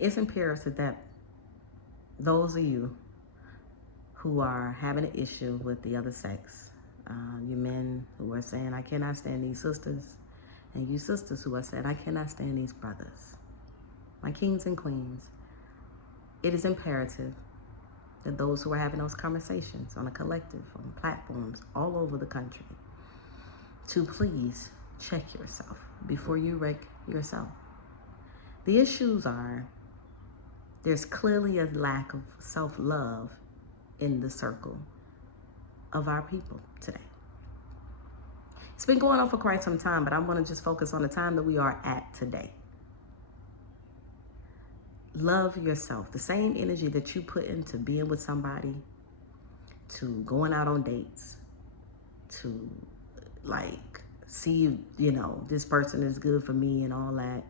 It's imperative that those of you who are having an issue with the other sex, you men who are saying, I cannot stand these sisters, and you sisters who are saying, I cannot stand these brothers, my kings and queens, it is imperative that those who are having those conversations on a collective, on platforms all over the country, to please check yourself before you wreck yourself. The issues are, there's clearly a lack of self-love in the circle of our people today. It's been going on for quite some time, but I want to just focus on the time that we are at today. Love yourself. The same energy that you put into being with somebody, to going out on dates, to like see, this person is good for me and all that.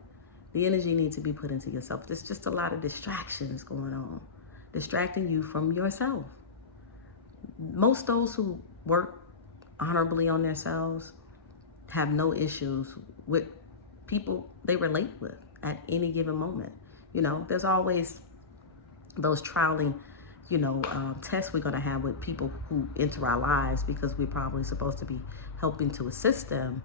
The energy needs to be put into yourself. There's just a lot of distractions going on, distracting you from yourself. Most those who work honorably on themselves have no issues with people they relate with at any given moment. There's always those trialing, tests we're going to have with people who enter our lives, because we're probably supposed to be helping to assist them.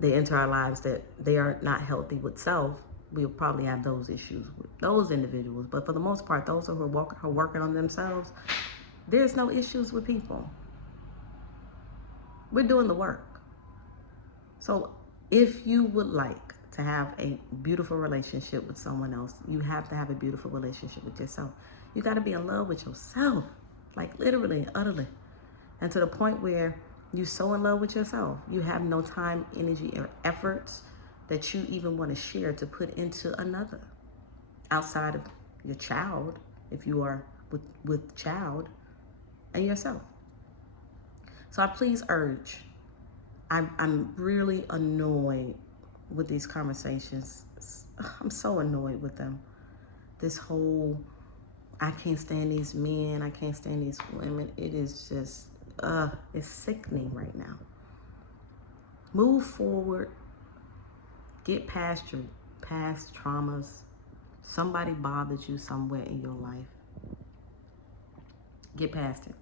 They enter our lives that they are not healthy with self. We'll probably have those issues with those individuals. But for the most part, those who are working on themselves, there's no issues with people. We're doing the work. So if you would like to have a beautiful relationship with someone else, you have to have a beautiful relationship with yourself. You got to be in love with yourself, like literally and utterly. And to the point where you're so in love with yourself, you have no time, energy, or efforts that you even want to share to put into another outside of your child, if you are with child, and yourself. So I please urge, I'm really annoyed with these conversations. I'm so annoyed with them. This whole, I can't stand these men, I can't stand these women. It is just, it's sickening right now. Move forward. Get past your past traumas. Somebody bothered you somewhere in your life. Get past it.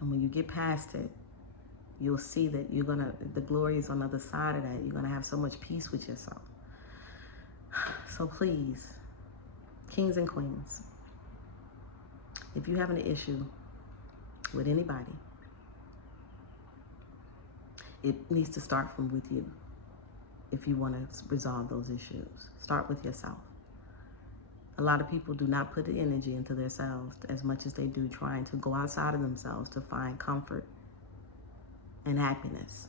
And when you get past it, you'll see that the glory is on the other side of that. You're gonna have so much peace with yourself. So please, kings and queens, if you're having an issue with anybody, it needs to start from with you. If you want to resolve those issues, start with yourself. A lot of people do not put the energy into themselves as much as they do trying to go outside of themselves to find comfort and happiness.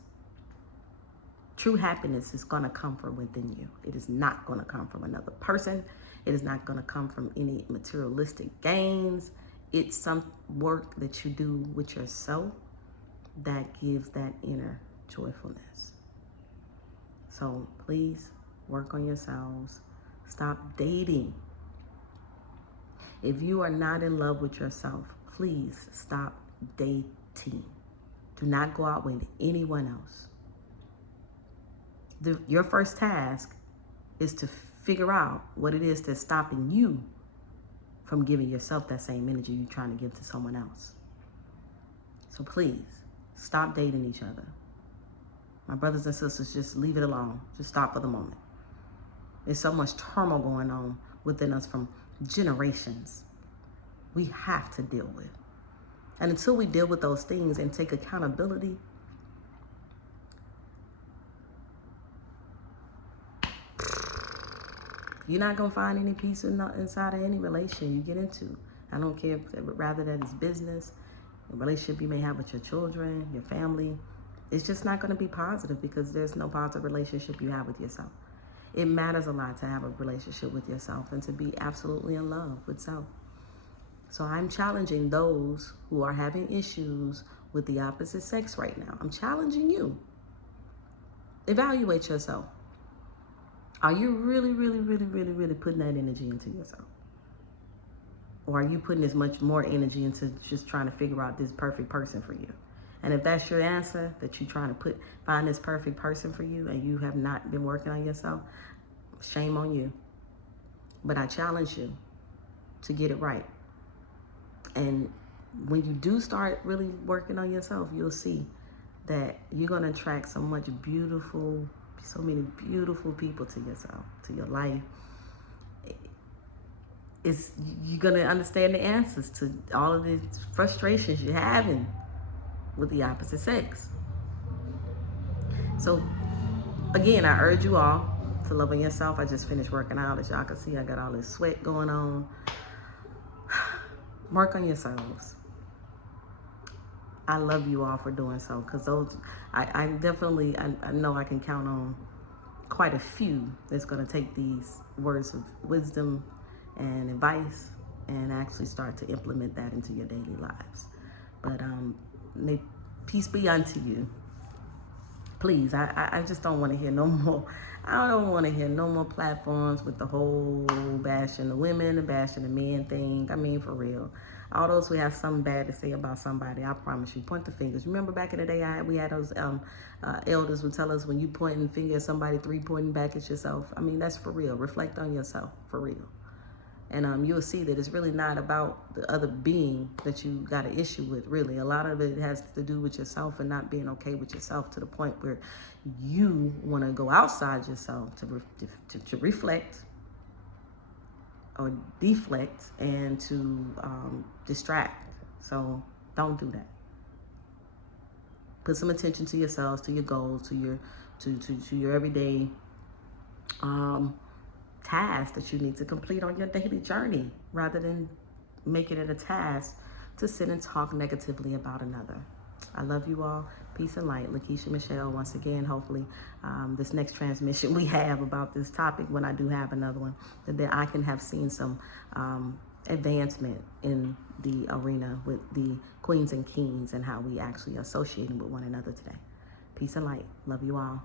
True happiness is going to come from within you. It is not going to come from another person. It is not going to come from any materialistic gains. It's some work that you do with yourself that gives that inner joyfulness. So please work on yourselves. Stop dating. If you are not in love with yourself, please stop dating. Do not go out with anyone else. Your first task is to figure out what it is that's stopping you from giving yourself that same energy you're trying to give to someone else. So please, stop dating each other. My brothers and sisters, just leave it alone. Just stop for the moment. There's so much turmoil going on within us from generations we have to deal with. And until we deal with those things and take accountability, you're not going to find any peace inside of any relation you get into. I don't care if rather that is business, a relationship you may have with your children, your family. It's just not going to be positive because there's no positive relationship you have with yourself. It matters a lot to have a relationship with yourself and to be absolutely in love with self. So I'm challenging those who are having issues with the opposite sex right now. I'm challenging you. Evaluate yourself. Are you really, really, really, really, really putting that energy into yourself? Or are you putting as much more energy into just trying to figure out this perfect person for you? And if that's your answer, that you're trying to find this perfect person for you and you have not been working on yourself, shame on you. But I challenge you to get it right. And when you do start really working on yourself, you'll see that you're going to attract so many beautiful people to yourself, to your life. You're going to understand the answers to all of the frustrations you're having with the opposite sex. So again, I urge you all to love on yourself. I just finished working out. As y'all can see, I got all this sweat going on. Work on yourselves. I love you all for doing so, because I definitely know I can count on quite a few that's going to take these words of wisdom and advice and actually start to implement that into your daily lives. But may peace be unto you. Please, I just don't want to hear no more. I don't want to hear no more platforms with the whole bashing the women, the bashing the men thing. I mean, for real. All those who have something bad to say about somebody, I promise you, point the fingers. Remember back in the day, we had those elders would tell us, when you pointing the finger at somebody, 3 pointing back at yourself. I mean, that's for real. Reflect on yourself, for real. And you'll see that it's really not about the other being that you got an issue with, really. A lot of it has to do with yourself and not being okay with yourself, to the point where you want to go outside yourself to reflect or deflect and to distract. So don't do that. Put some attention to yourselves, to your goals, to your everyday task that you need to complete on your daily journey, rather than making it a task to sit and talk negatively about another. I love you all. Peace and light. Lakeisha Mecheal, once again. Hopefully this next transmission we have about this topic, when I do have another one, that I can have seen some advancement in the arena with the queens and kings and how we actually associating with one another today. Peace and light. Love you all.